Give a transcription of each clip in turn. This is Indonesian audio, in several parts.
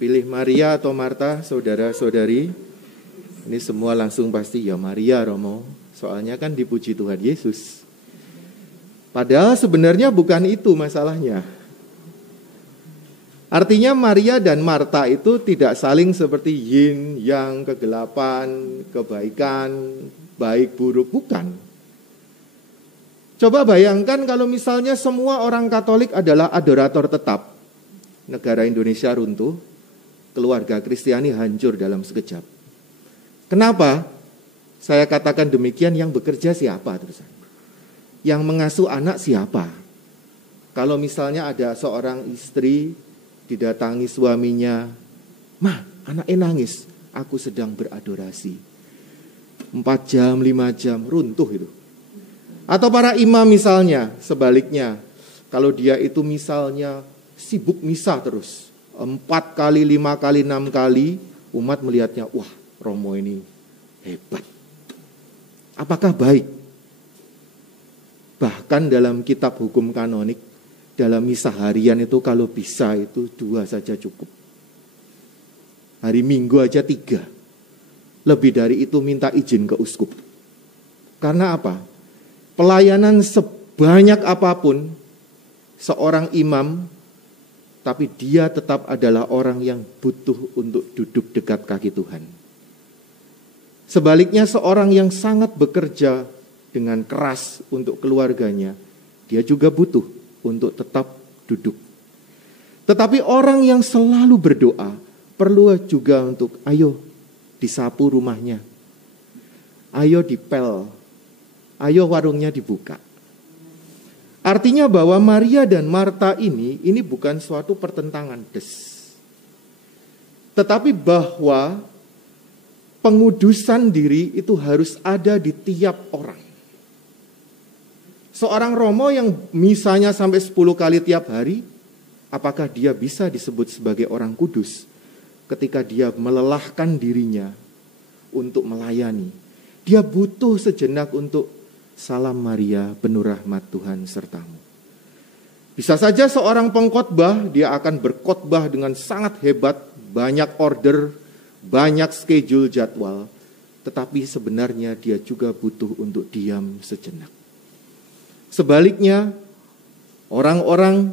Pilih Maria atau Marta, saudara-saudari? Ini semua langsung pasti ya Maria, Romo. Soalnya kan dipuji Tuhan Yesus. Padahal sebenarnya bukan itu masalahnya. Artinya Maria dan Marta itu tidak saling seperti yin, yang, kegelapan, kebaikan, baik, buruk, bukan. Coba bayangkan kalau misalnya semua orang Katolik adalah adorator tetap. Negara Indonesia runtuh, keluarga Kristiani hancur dalam sekejap. Kenapa? Saya katakan demikian, yang bekerja siapa terusan? Yang mengasuh anak siapa? Kalau misalnya ada seorang istri didatangi suaminya, "Mah, anaknya nangis, aku sedang beradorasi." 4 jam, 5 jam, runtuh itu. Atau para imam misalnya, sebaliknya. Kalau dia itu misalnya sibuk misa terus, 4 kali, 5 kali, 6 kali, umat melihatnya, wah Romo ini hebat. Apakah baik? Bahkan dalam kitab hukum kanonik, dalam misa harian itu kalau bisa itu 2 saja cukup. Hari Minggu aja 3. Lebih dari itu minta izin ke uskup. Karena apa? Pelayanan sebanyak apapun seorang imam, tapi dia tetap adalah orang yang butuh untuk duduk dekat kaki Tuhan. Sebaliknya seorang yang sangat bekerja dengan keras untuk keluarganya, dia juga butuh untuk tetap duduk. Tetapi orang yang selalu berdoa perlu juga untuk ayo disapu rumahnya, ayo dipel, ayo warungnya dibuka. Artinya bahwa Maria dan Marta ini bukan suatu pertentangan tetapi bahwa pengudusan diri itu harus ada di tiap orang. Seorang Romo yang misalnya sampai 10 kali tiap hari, apakah dia bisa disebut sebagai orang kudus ketika dia melelahkan dirinya untuk melayani? Dia butuh sejenak untuk salam Maria, penuh rahmat Tuhan sertamu. Bisa saja seorang pengkhotbah, dia akan berkhotbah dengan sangat hebat, banyak order, banyak schedule jadwal, tetapi sebenarnya dia juga butuh untuk diam sejenak. Sebaliknya, orang-orang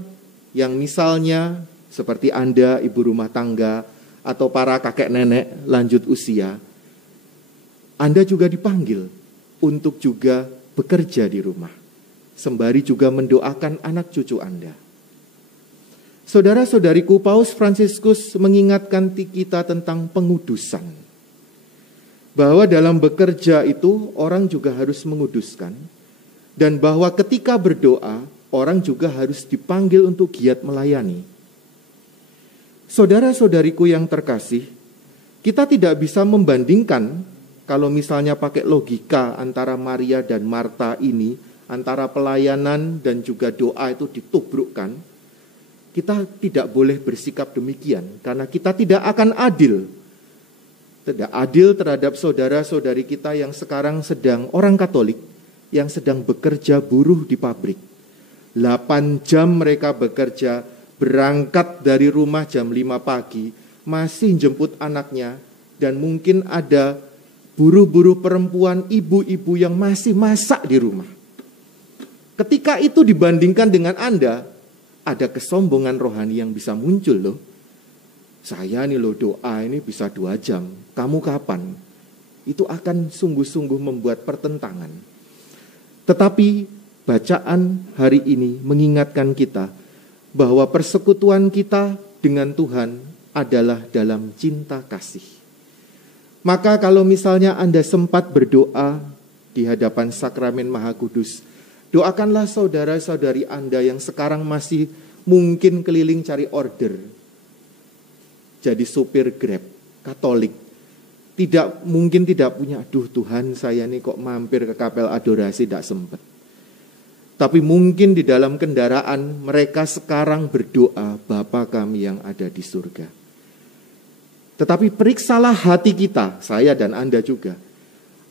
yang misalnya seperti Anda, ibu rumah tangga, atau para kakek nenek lanjut usia, Anda juga dipanggil untuk juga bekerja di rumah, sembari juga mendoakan anak cucu Anda. Saudara-saudariku, Paus Fransiskus mengingatkan kita tentang pengudusan. Bahwa dalam bekerja itu orang juga harus menguduskan. Dan bahwa ketika berdoa, orang juga harus dipanggil untuk giat melayani. Saudara-saudariku yang terkasih, kita tidak bisa membandingkan kalau misalnya pakai logika antara Maria dan Marta ini, antara pelayanan dan juga doa itu ditubrukkan, kita tidak boleh bersikap demikian, karena kita tidak akan adil. Tidak adil terhadap saudara-saudari kita yang sekarang sedang orang Katolik, yang sedang bekerja buruh di pabrik. 8 jam mereka bekerja, berangkat dari rumah jam 5 pagi, masih jemput anaknya, dan mungkin ada buruh-buruh perempuan, ibu-ibu yang masih masak di rumah. Ketika itu dibandingkan dengan Anda, ada kesombongan rohani yang bisa muncul loh. Saya nih loh doa ini bisa 2 jam, kamu kapan? Itu akan sungguh-sungguh membuat pertentangan. Tetapi bacaan hari ini mengingatkan kita bahwa persekutuan kita dengan Tuhan adalah dalam cinta kasih. Maka kalau misalnya Anda sempat berdoa di hadapan Sakramen Maha Kudus, doakanlah saudara-saudari Anda yang sekarang masih mungkin keliling cari order. Jadi supir Grab, Katolik. Mungkin tidak punya, aduh Tuhan saya nih kok mampir ke kapel adorasi tidak sempat. Tapi mungkin di dalam kendaraan mereka sekarang berdoa, Bapa kami yang ada di surga. Tetapi periksalah hati kita, saya dan Anda juga.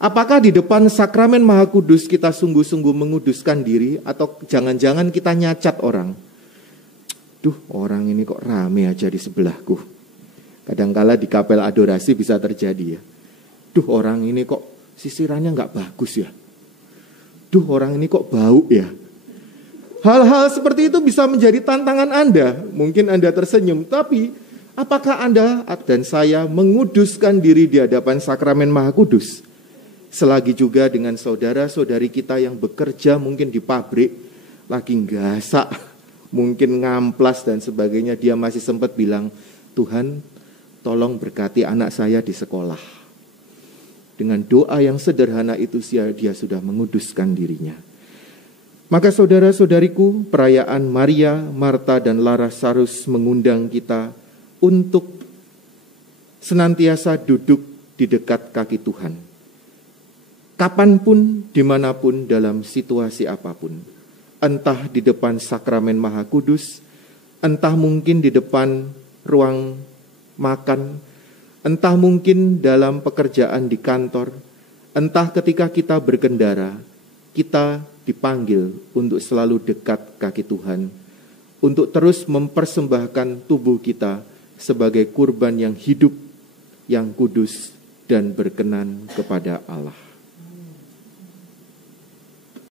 Apakah di depan Sakramen Maha Kudus kita sungguh-sungguh menguduskan diri, atau jangan-jangan kita nyacat orang. Duh, orang ini kok rame aja di sebelahku. Kadangkala di kapel adorasi bisa terjadi ya. Duh, orang ini kok sisirannya nggak bagus ya. Duh, orang ini kok bau ya. Hal-hal seperti itu bisa menjadi tantangan Anda. Mungkin Anda tersenyum, tapi apakah Anda dan saya menguduskan diri di hadapan sakramen Maha Kudus? Selagi juga dengan saudara-saudari kita yang bekerja mungkin di pabrik, lagi gasak, mungkin ngamplas dan sebagainya, dia masih sempat bilang, Tuhan tolong berkati anak saya di sekolah. Dengan doa yang sederhana itu dia sudah menguduskan dirinya. Maka saudara-saudariku, perayaan Maria, Marta, dan Lazarus mengundang kita untuk senantiasa duduk di dekat kaki Tuhan. Kapanpun, dimanapun, dalam situasi apapun. Entah di depan sakramen Maha Kudus, entah mungkin di depan ruang makan, entah mungkin dalam pekerjaan di kantor, entah ketika kita berkendara, kita dipanggil untuk selalu dekat kaki Tuhan, untuk terus mempersembahkan tubuh kita sebagai kurban yang hidup, yang kudus, dan berkenan kepada Allah.